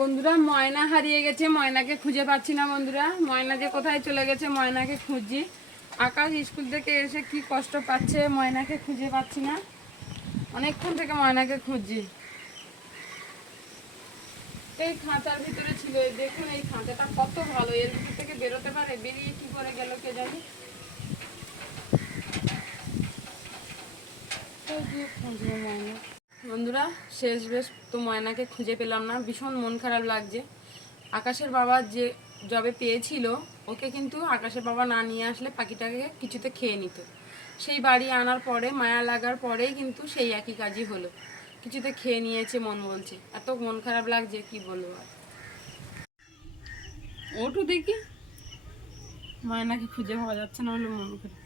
বন্ধুরা ময়না হারিয়ে গেছে, ময়নাকে খুঁজে পাচ্ছি না। বন্ধুরা ময়না যে কোথায় চলে গেছে, ময়নাকে খুঁজছি। আকাশ স্কুল থেকে এসে কি কষ্ট পাচ্ছে, ময়নাকে খুঁজে পাচ্ছি না। অনেকক্ষণ থেকে ময়নাকে খুঁজছি। এই খাঁচার ভিতরে ছিল, দেখুন এই খাঁচাটা কত ভালো, এর ভিতর থেকে বেরোতে পারে, বেরিয়ে কি করে গেল কে জানি। বন্ধুরা শেষ বেশ তো ময়নাকে খুঁজে পেলাম না, ভীষণ মন খারাপ লাগছে। আকাশের বাবা যে জবে পেয়েছিল, ওকে কিন্তু আকাশের বাবা না নিয়ে আসলে পাখিটাকে কিছুতে খেয়ে নিত। সেই বাড়ি আনার পরে মায়া লাগার পরেই কিন্তু সেই একই কাজই হলো, কিছুতে খেয়ে নিয়েছে মন বলছে। এত মন খারাপ লাগছে কি বলবো আর। ওঠো দেখি, ময়নাকে খুঁজে পাওয়া যাচ্ছে না, হলো মন খারাপ।